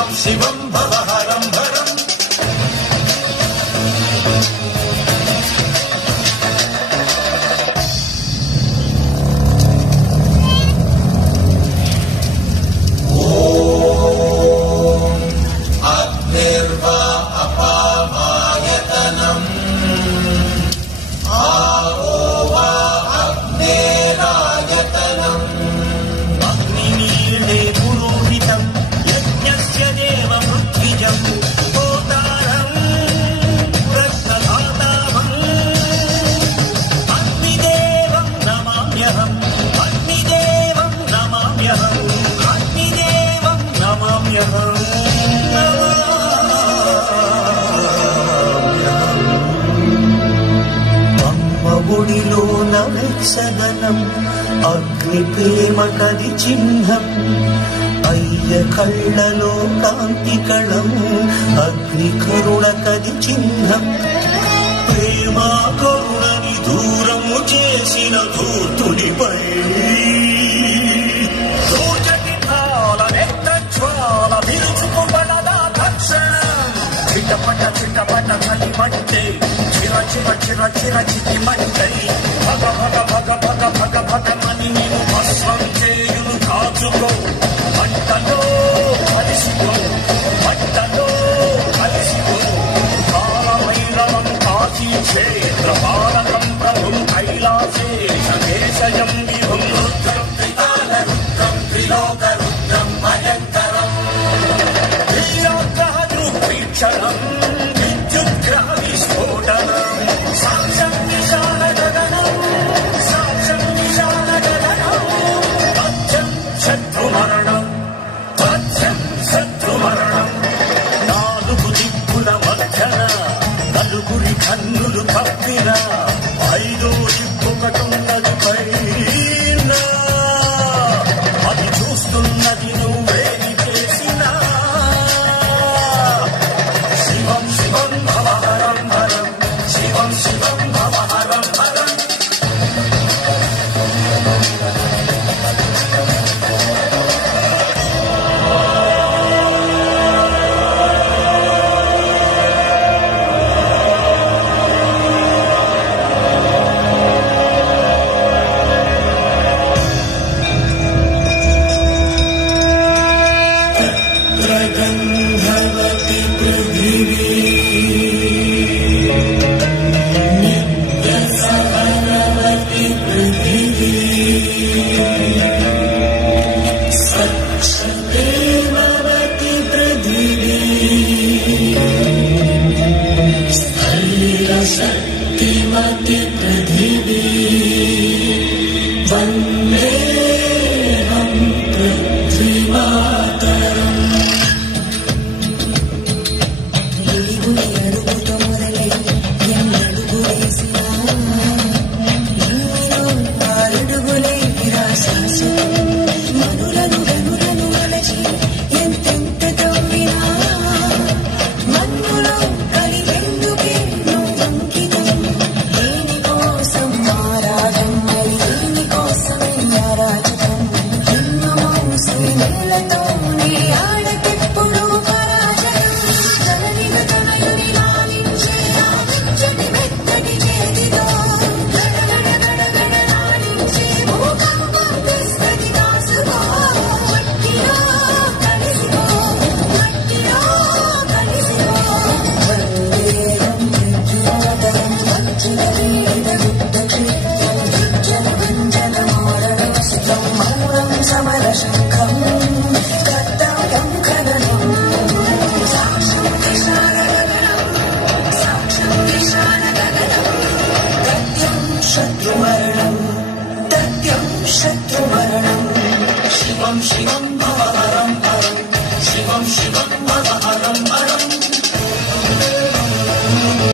శివం శివం భవహరం హరం అగ్నిర్వా అపామాయతనం ఆవో వా అగ్నేరాయతనం అగ్నినీడే పురోహితం యజ్ఞస్య దేవ పృథ్వీజం హోతారం రత్నధాతావం అగ్నిదేవం నమామ్యహం అగ్నిదేవం నమామ్యహం అగ్నిదేవం నమామ్యహం ఒడిలోన వెచ్చదనం అగ్ని ప్రేమ కది చిహ్నం అయ్య కళ్ళలో కాంతి కళం అగ్ని కరుణ కది చిహ్నం ప్రేమ కరుణని దూరము చేసిన ధూర్తుడిపై దూర్జటి తాళ నెత్త జ్వాల విరుచుకుపడదా తక్షణం చిటపట చిటపట చలిమంటే చిర చిర చిర చిర చిటిమంటై భగ భగ భగ భగ భగ భగమని నేను భస్వం చేయును కాచుకో మంటలో కలిసిపో మంటలో కలిసిపో కాలమైరవం కాశీ క్షేత్ర పాలకం ప్రభుం కైలాసేశ దేశయం విభుం రుద్రం త్రికాల రుద్రం త్రిలోక రుద్రం భయంకరం వీరాగ్రహ దుర్వీక్షణం విద్యుద్గ్రహ విస్ఫోటనం సాక్షం విశాల గగనం సాక్షం విశాల గగనం తథ్యం శత్రుమరణం తథ్యం శత్రుమరణం నాలుగు దిక్కుల మధ్యన నలుగురి కన్నులు కప్పిన ఐదో దిక్కుకటున్నది పైన అది చూస్తున్నది నువ్వేది చేసినా శివం శివం భవహరం హరం శివం శివం భవహరం హరం గంధవతి పృథివీ నిత్య సహనవతి పృథివీ సక్షదేవవతి పృథివీ స్థైర్యశక్తిమతి పృథివీ వందేహం పృథ్వీమాతరం శత్రుమరణం శత్రుమరణం శివం శివం